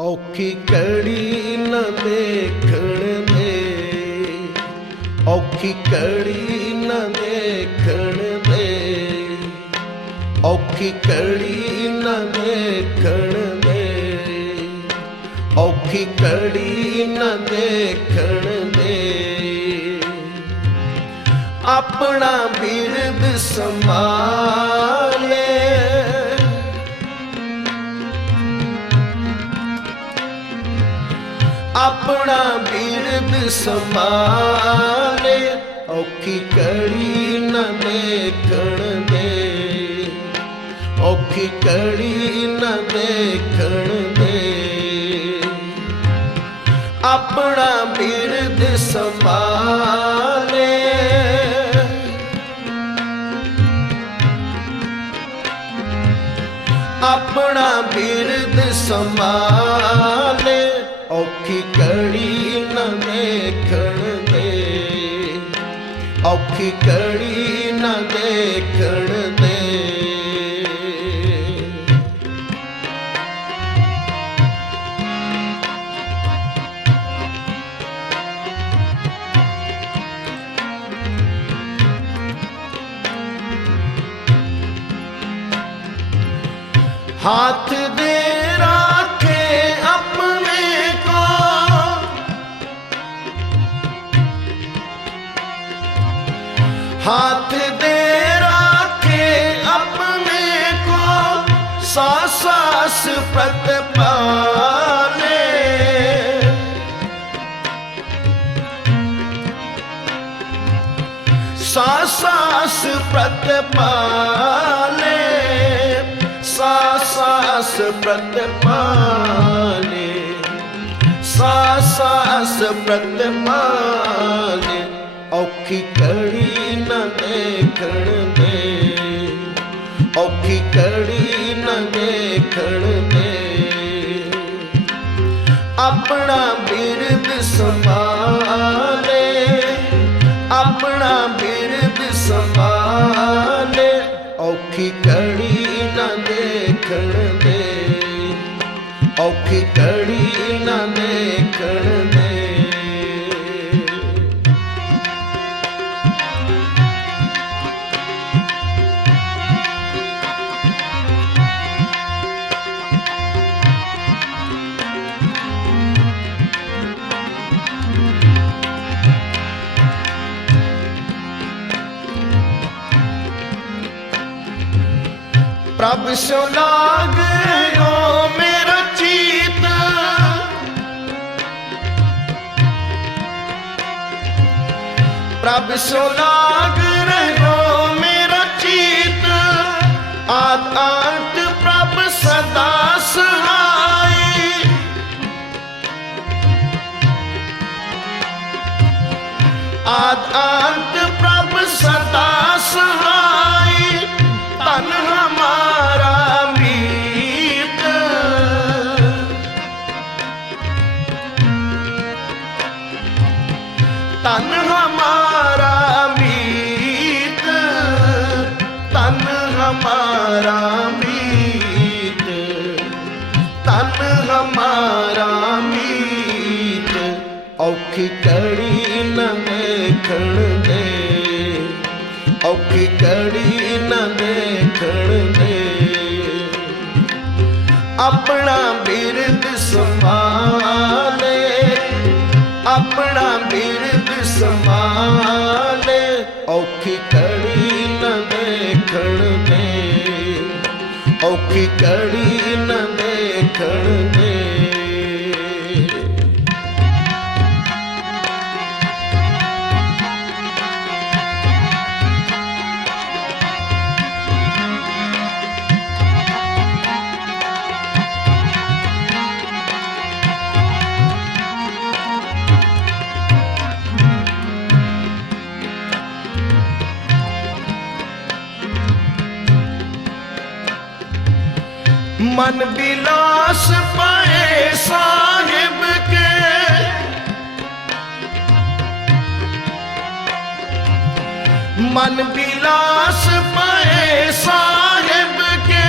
ਔਖੀ ਕੜੀ ਨਾ ਦੇਖਣ ਦੇ। ਔਖੀ ਕੜੀ ਨਾ ਦੇਖਣ ਦੇ। ਔਖੀ ਕੜੀ ਨਾ ਦੇਖਣ ਦੇ। ਔਖੀ ਕੜੀ ਨਾ ਦੇਖਣ ਦੇ। ਆਪਣਾ ਬਿਰਦ ਸੰਭਾਲੇ ਆਪਣਾ ਬੀਰਦ ਸੰਭਾਲੇ, ਔਖੀ ਕੜੀ ਨਾ ਦੇਖਣ ਦੇ। ਔਖੀ ਕੜੀ ਨਾ ਦੇਖਣ ਦੇ। ਆਪਣਾ ਬੀਰਦ ਸੰਭਾਲੇ। ਆਪਣਾ ਬੀਰਦ ਸੰਭਾਲੇ। ਔਖੀ ਕੜੀ ਨਾ ਦੇਖਣ ਦੇ। ਔਖੀ ਕੜੀ ਨਾ ਦੇਖਣ ਦੇ। ਹੱਥ ਦੇ ਸਾਸ ਪ੍ਰਤ ਪਾਲੇ ਸਾਸ ਪ੍ਰਤ ਪਾਲੇ ਸਾਸ ਔਖੀ ਕੜੀ ਨਾ ਦੇਖਣ ਦੇ ਔਖੀ ਕੜੀ ਆਪਣਾ ਬਿਰਦ ਸੰਭਾਲੇ ਆਪਣਾ ਬਿਰਦ ਸੰਭਾਲੇ। ਔਖੀ ਕੜੀ ਨਾ ਦੇਖਣ ਦੇ ਔਖੀ ਕੜੀ ਨਾ ਪ੍ਰਭ ਸੋ ਲਾਗਿਓ ਮੇਰਾ ਚੀਤ। ਪ੍ਰਭ ਸੋ ਲਾਗ ਰਹਿਓ ਮੇਰਾ ਚੀਤ। ਆਤ ਆਟ ਪ੍ਰਭ ਸਦਾ ਸਹਾਈ। ਆਦ ਅੰਤ ਪ੍ਰਭ ਸਦਾ ਸਹਾਈ। ਤਨ ਹਮਾਰਾ ਹਮਾਰਾ ਮੀਤ ਤਨ ਹਮਾਰਾ ਮੀਤ ਔਖੀ ਕੜੀ ਨਾ ਦੇਖਣ ਦੇ ਔਖੀ ਕੜੀ ਨਾ ਦੇਖਣ ਦੇ ਆਪਣਾ ਬਿਰਦ ਔਖੀ ਕੜੀ ਨਾ ਮਨ ਬਿਲਾਸ ਪਏ ਸਾਹਿਬ ਕੇ। ਮਨ ਬਿਲਾਸ ਪਏ ਸਾਹਿਬ ਕੇ।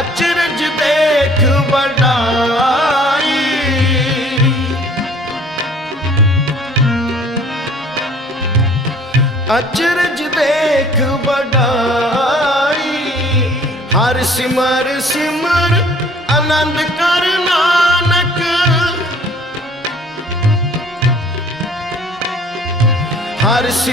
ਅਚਰਜ ਦੇਖ ਵਡਾਈ। ਅਚਰਜ ਦੇਖ ਵਡਾਈ। ਹਰ ਸਿਮਰ ਸਿਮਰ ਆਨੰਦ ਕਰ ਨਾਨਕ। ਹਰ ਸਿ-